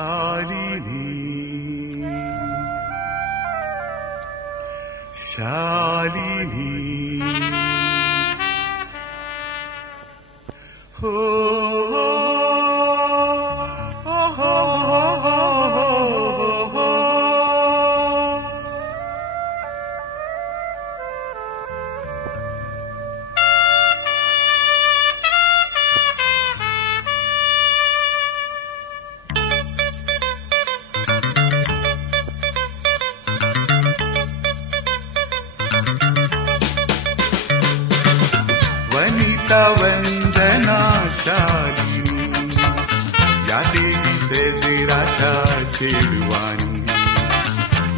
शालिनी शालिनी हो वनिता वंदना शालिनी या देवी सेजराच्या चेडवानी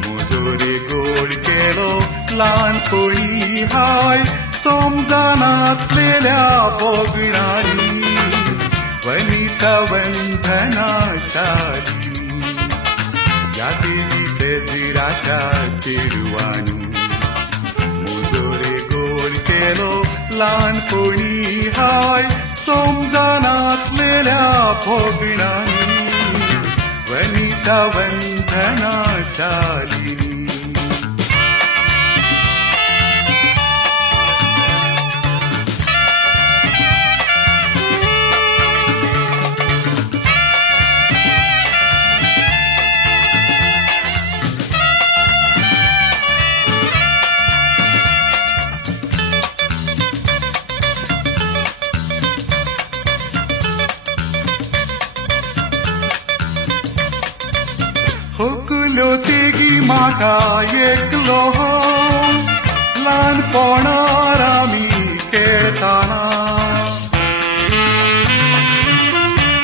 मुजोरे गोड केलो ल्हानपणी हाय समजानातलेल्या बोगणारी वनिता वंदना शालिनी या देवी सेजराच्या चेडवानी मुजोरे गोड केलो ल्हानपणी हाय समजानातलेल्या भोगणानी वनिता वंदना शालिनी हुकलो तेगी म्हाका एकलो ल्हानपणार आमी खेळटाना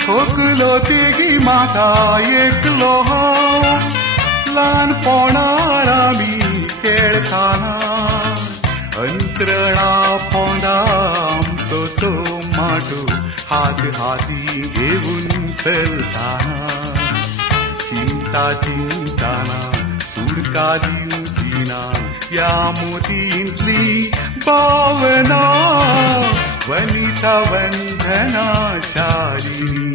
हुकलो तेगी म्हाका एकलो ल्हानपणार आमी खेळटाना अंतरणा पोंदा आमचो तो माटो हात हाती घेवन चलताना चिंता चिंताना सुडका दिवचीना या मोतींतली भावना वनिता वंदना शालिनी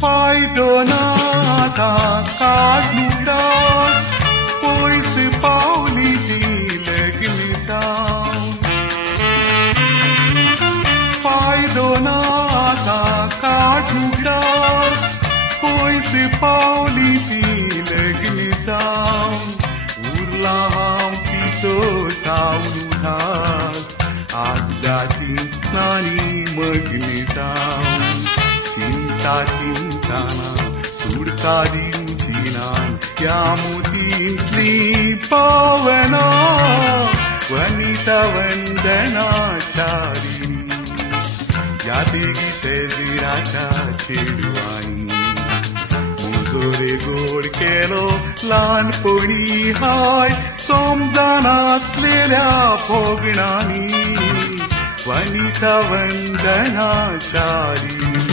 फायदो नाता काढूडास पयस पावली ती लग्न जावन फायदो नाता काढूडास पयस पावली ती लग्न जावन उरला हांव पिसो जावन उदास आदल्या चिंतनांनी मग्न जावन चिंता चिंताना सुडका दिवचीना या मोतींतली भावना वनिता वंदना शालिनी या देगी सेजराच्या चेडवानी मुजोरे गोड केलो ल्हानपणी हाय समजानातलेल्या भोगणानी वनिता वंदना शालिनी